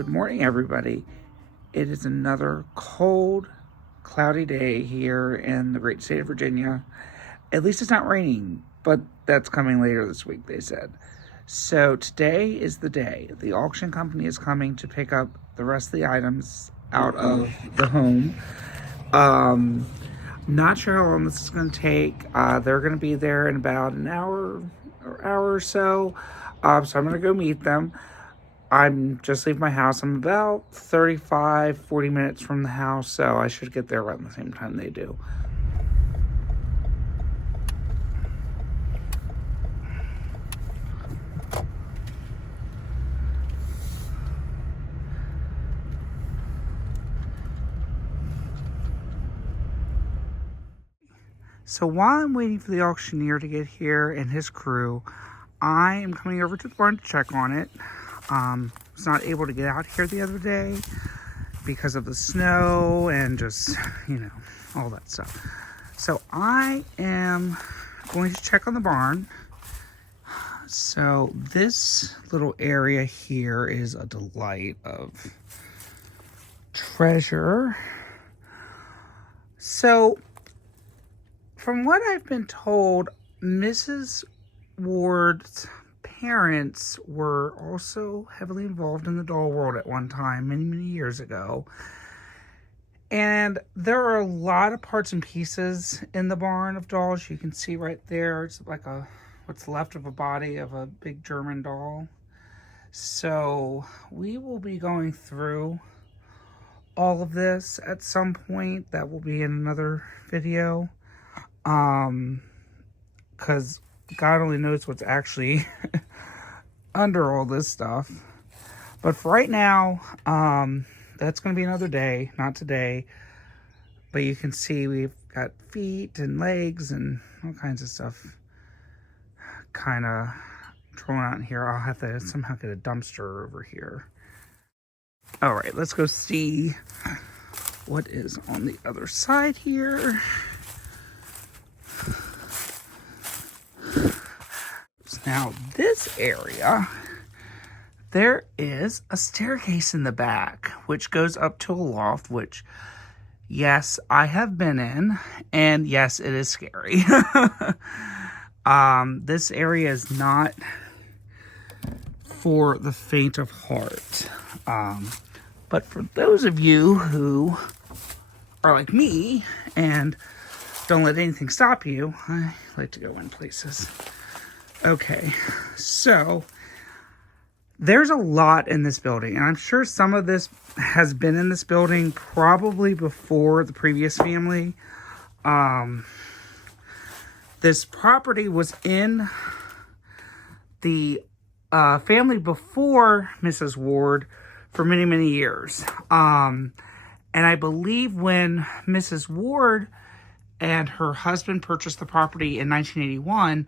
Good morning, everybody. It is another cold, cloudy day here in the great state of Virginia. At least it's not raining, but that's coming later this week, they said. So today is the day. The auction company is coming to pick up the rest of the items out of the home. Not sure how long this is going to take. They're going to be there in about an hour or so. So I'm going to go meet them. I'm just leaving my house. I'm about 40 minutes from the house, so I should get there around the same time they do. So while I'm waiting for the auctioneer to get here and his crew, I am coming over to the barn to check on it. Was not able to get out here the other day because of the snow and just, all that stuff. So I am going to check on the barn. So this little area here is a delight of treasure. So from what I've been told, Mrs. Ward's parents were also heavily involved in the doll world at one time, many years ago. And there are a lot of parts and pieces in the barn of dolls. You can see right there, it's like what's left of a body of a big German doll. So we will be going through all of this at some point. That will be in another video. Because God only knows what's actually under all this stuff. But for right now, that's going to be another day, not today. But you can see we've got feet and legs and all kinds of stuff kind of thrown out in here. I'll have to somehow get a dumpster over here. All right, let's go see what is on the other side here. Now, this area, there is a staircase in the back, which goes up to a loft, which, yes, I have been in, and yes, it is scary. This area is not for the faint of heart. But for those of you who are like me and don't let anything stop you, I like to go in places. Okay, so there's a lot in this building, and I'm sure some of this has been in this building probably before the previous family. This property was in the family before Mrs. Ward for many years. And I believe when Mrs. Ward and her husband purchased the property in 1981,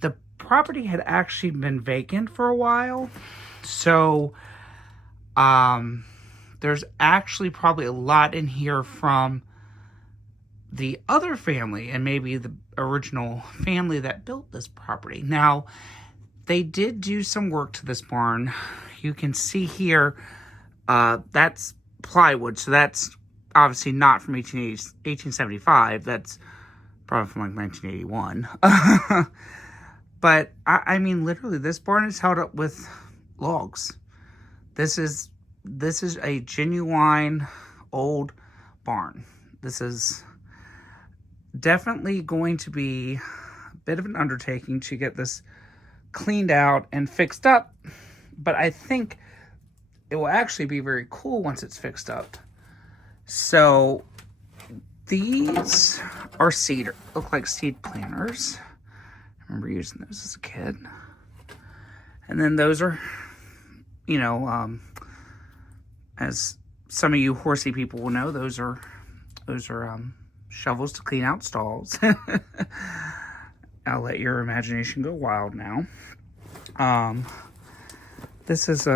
the property had actually been vacant for a while. So there's actually probably a lot in here from the other family and maybe the original family that built this property. Now, they did do some work to this barn. You can see here, that's plywood. So that's obviously not from 1875. That's probably from like 1981. But, I mean, literally, this barn is held up with logs. This is a genuine old barn. This is definitely going to be a bit of an undertaking to get this cleaned out and fixed up. But I think it will actually be very cool once it's fixed up. So, these are cedar. Look like seed planters. I remember using those as a kid. And then those are, as some of you horsey people will know, those are shovels to clean out stalls. I'll let your imagination go wild now. This is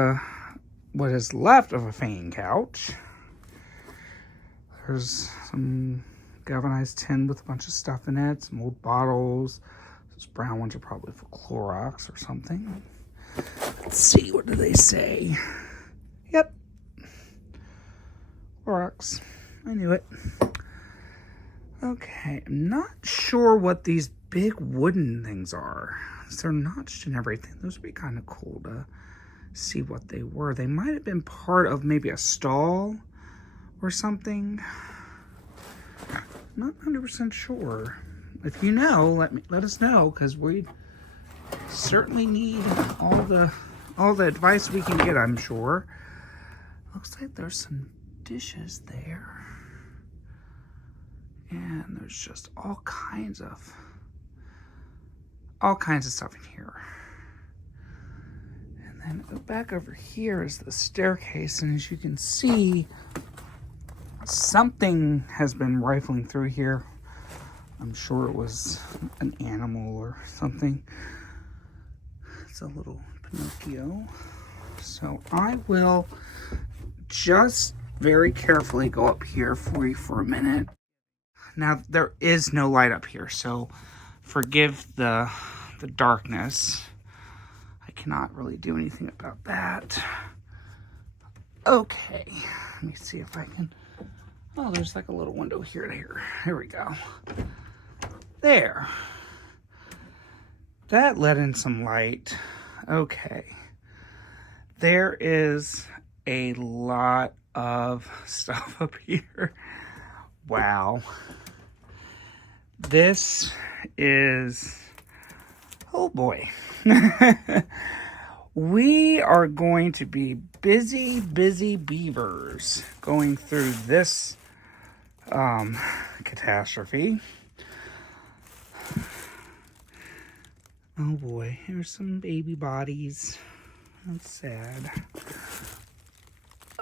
what is left of a fan couch. There's some galvanized tin with a bunch of stuff in it, some old bottles. Those brown ones are probably for Clorox or something. Let's see, what do they say? Yep. Clorox. I knew it. Okay, I'm not sure what these big wooden things are. They're notched and everything. Those would be kind of cool to see what they were. They might have been part of maybe a stall or something. Not 100% sure. If you know, let us know, because we certainly need all the advice we can get, I'm sure. Looks like there's some dishes there. And there's just all kinds of stuff in here. And then back over here is the staircase, and as you can see, something has been rifling through here. I'm sure it was an animal or something. It's a little Pinocchio. So I will just very carefully go up here for you for a minute. Now, there is no light up here, so forgive the darkness. I cannot really do anything about that. Okay, let me see if I can... Oh, there's like a little window here to here. Here we go. There. That let in some light. Okay. There is a lot of stuff up here. Wow. This is... Oh boy. We are going to be busy beavers going through this catastrophe. Oh boy, here's some baby bodies. That's sad.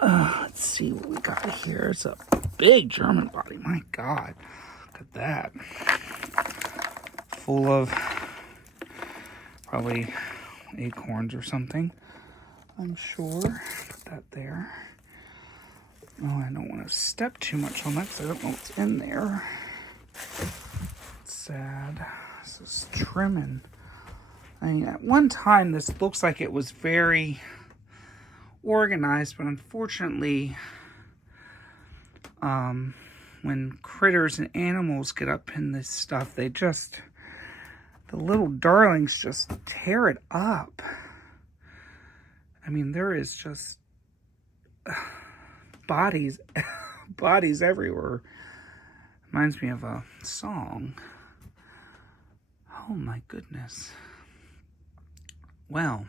Let's see what we got here. It's a big German body. My God, look at that. Full of probably acorns or something, I'm sure. Put that there. Oh, I don't want to step too much on that because I don't know what's in there. It's sad. This is trimming. I mean, at one time, this looks like it was very organized, but unfortunately, when critters and animals get up in this stuff, they just, the little darlings just tear it up. I mean, there is just bodies everywhere. Reminds me of a song. Oh my goodness. Well,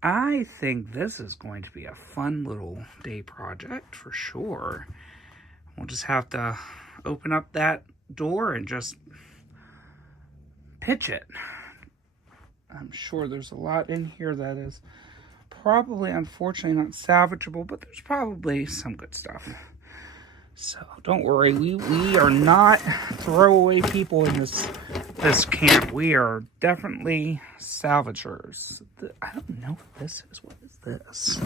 I think this is going to be a fun little day project for sure. We'll just have to open up that door and just pitch it. I'm sure there's a lot in here that is probably, unfortunately, not salvageable, but there's probably some good stuff. So don't worry, we are not throwaway people in this camp. We are definitely salvagers. I don't know what this is. What is this?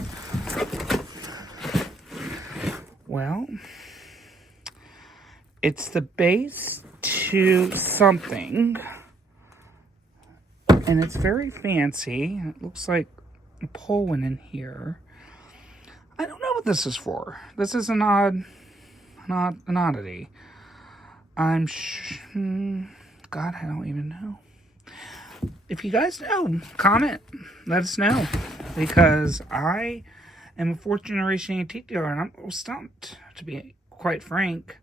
Well, it's the base to something, and it's very fancy. It looks like a pole went in here. I don't know what this is for. This is an oddity. God, I don't even know. If you guys know, comment. Let us know. Because I am a fourth generation antique dealer, and I'm a little stumped, to be quite frank.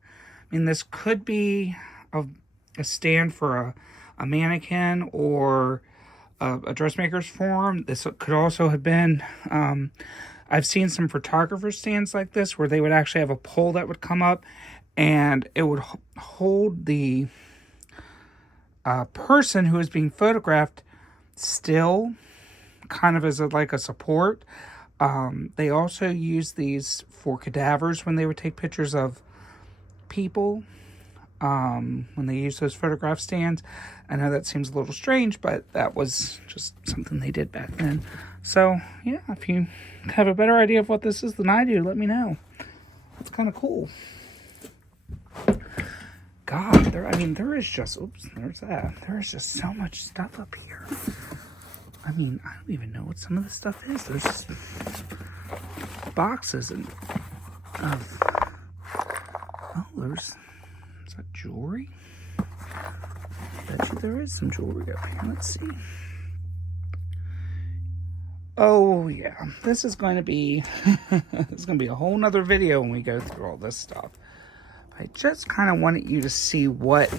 I mean, this could be a stand for a mannequin or a dressmaker's forum. This could also have been... I've seen some photographer stands like this where they would actually have a pole that would come up and it would hold the person who is being photographed still, kind of as like a support. They also use these for cadavers when they would take pictures of people, when they use those photograph stands. I know that seems a little strange, but that was just something they did back then. So, yeah, if you have a better idea of what this is than I do, let me know. That's kind of cool. God, there is just, oops, there's that. There is just so much stuff up here. I mean, I don't even know what some of this stuff is. There's just boxes and of, oh, is that jewelry? Bet you there is some jewelry up here. Let's see. Oh yeah, this is going to be it's going to be a whole nother video when we go through all this stuff. I just kind of wanted you to see what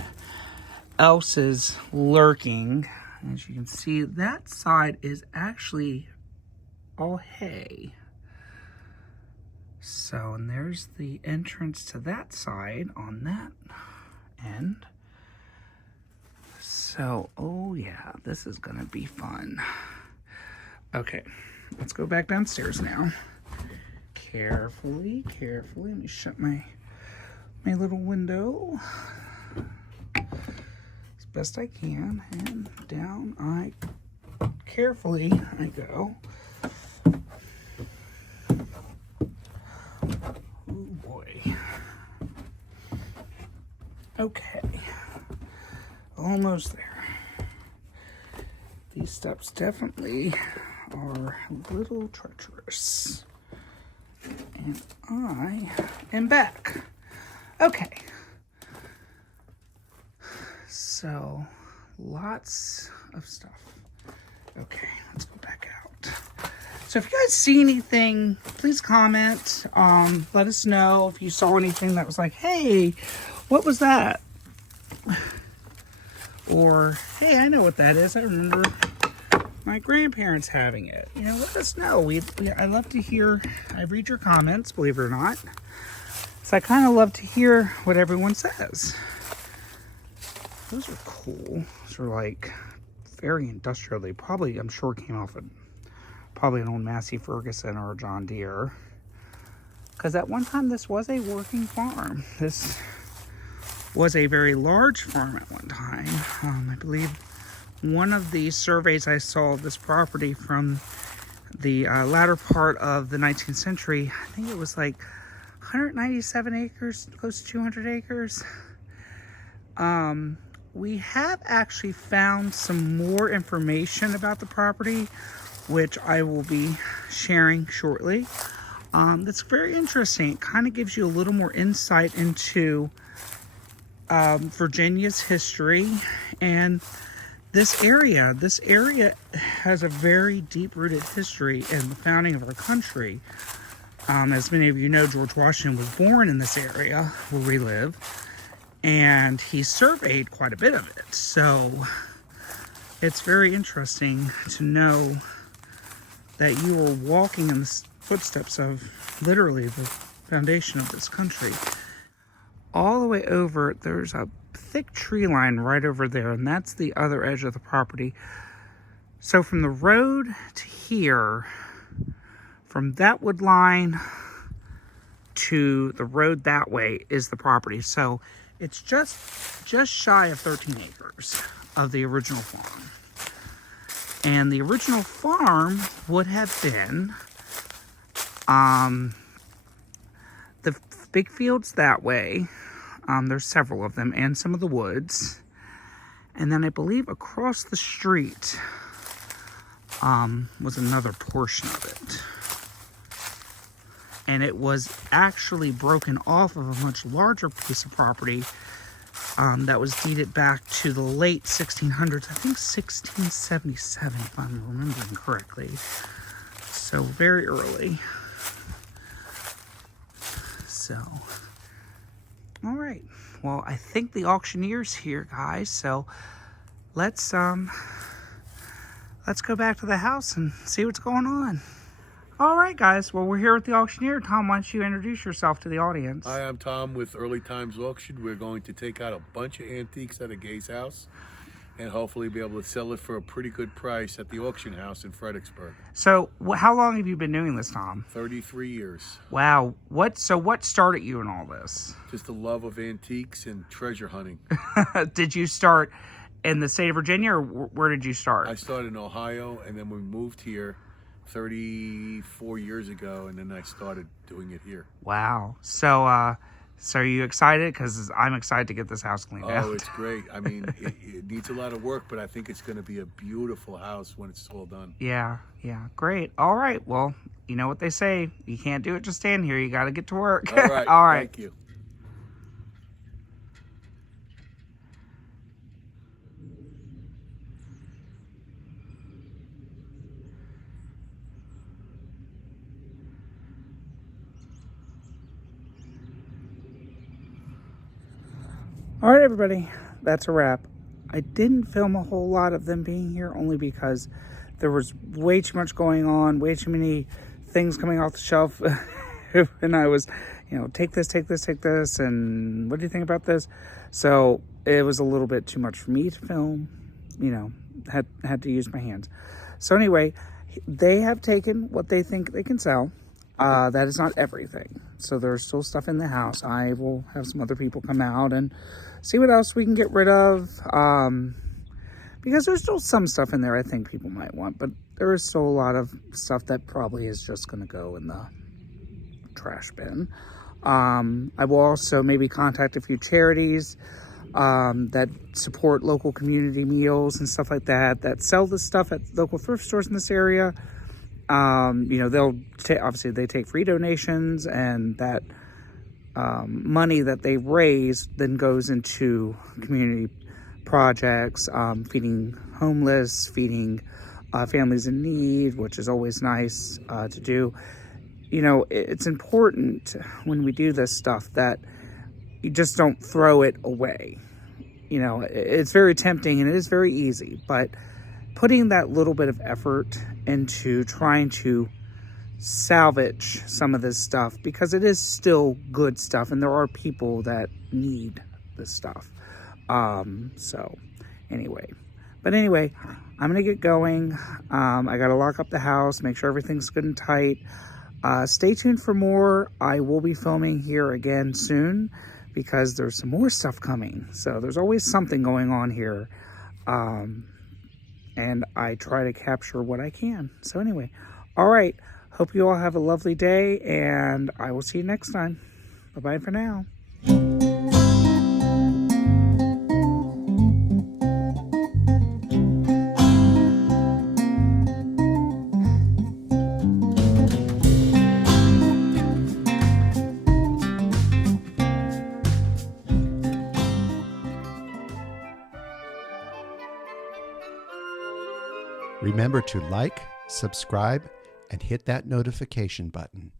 else is lurking. As you can see, that side is actually all hay. So, and there's the entrance to that side on that end. So, oh yeah, this is gonna be fun. Okay, let's go back downstairs now. Carefully, carefully. Let me shut my little window as best I can, and down carefully I go. Oh boy. Okay, almost there. These steps definitely are a little treacherous. And I am back. Okay. So, lots of stuff. Okay, let's go back out. So if you guys see anything, please comment. Let us know if you saw anything that was like, hey, what was that? Or, hey, I know what that is. I remember my grandparents having it. You know, let us know. I love to hear, I read your comments, believe it or not. So I kind of love to hear what everyone says. Those are cool. Those are like very industrial. They probably, I'm sure, came off of probably an old Massey Ferguson or a John Deere. Because at one time this was a working farm. This was a very large farm at one time. I believe one of the surveys I saw of this property from the latter part of the 19th century, I think it was like 197 acres, close to 200 acres. We have actually found some more information about the property, which I will be sharing shortly. That's very interesting. It kind of gives you a little more insight into Virginia's history, and this area has a very deep-rooted history in the founding of our country. As many of you know, George Washington was born in this area where we live, and he surveyed quite a bit of it. So it's very interesting to know that you are walking in the footsteps of literally the foundation of this country. All the way over, there's a thick tree line right over there, and that's the other edge of the property. So from the road to here, from that wood line to the road that way is the property. So it's just shy of 13 acres of the original farm. And the original farm would have been the big fields that way. There's several of them, and some of the woods. And then I believe across the street was another portion of it. And it was actually broken off of a much larger piece of property that was deeded back to the late 1600s. I think 1677, if I'm remembering correctly. So very early. So, all right. Well, I think the auctioneer's here, guys. So let's go back to the house and see what's going on. All right, guys. Well, we're here with the auctioneer. Tom, why don't you introduce yourself to the audience? Hi, I'm Tom with Early Times Auction. We're going to take out a bunch of antiques at a Gay's house and hopefully be able to sell it for a pretty good price at the auction house in Fredericksburg. So, how long have you been doing this, Tom? 33 years. Wow. What started you in all this? Just the love of antiques and treasure hunting. Did you start in the state of Virginia, or where did you start? I started in Ohio, and then we moved here 34 years ago, and then I started doing it here. Wow. So So are you excited? Because I'm excited to get this house cleaned out. Oh, it's great. I mean, it needs a lot of work, but I think it's going to be a beautiful house when it's all done. Yeah, great. All right, well, you know what they say. You can't do it just stand here. You got to get to work. All right. All right. Thank you. All right, everybody, that's a wrap. I didn't film a whole lot of them being here only because there was way too much going on, way too many things coming off the shelf. And I was, take this, and what do you think about this? So it was a little bit too much for me to film, had to use my hands. So anyway, they have taken what they think they can sell. That is not everything. So there's still stuff in the house. I will have some other people come out and see what else we can get rid of. Because there's still some stuff in there I think people might want, but there is still a lot of stuff that probably is just going to go in the trash bin. I will also maybe contact a few charities that support local community meals and stuff like that sell this stuff at local thrift stores in this area. They'll obviously they take free donations, and that money that they raise then goes into community projects, feeding homeless, feeding families in need, which is always nice to do. It's important when we do this stuff that you just don't throw it away. It's very tempting and it is very easy, but putting that little bit of effort into trying to salvage some of this stuff, because it is still good stuff and there are people that need this stuff. So anyway, I'm gonna get going. I gotta lock up the house, make sure everything's good and tight. Stay tuned for more. I will be filming here again soon because there's some more stuff coming. So there's always something going on here. And I try to capture what I can. So anyway, all right. Hope you all have a lovely day, and I will see you next time. Bye-bye for now. Remember to like, subscribe, and hit that notification button.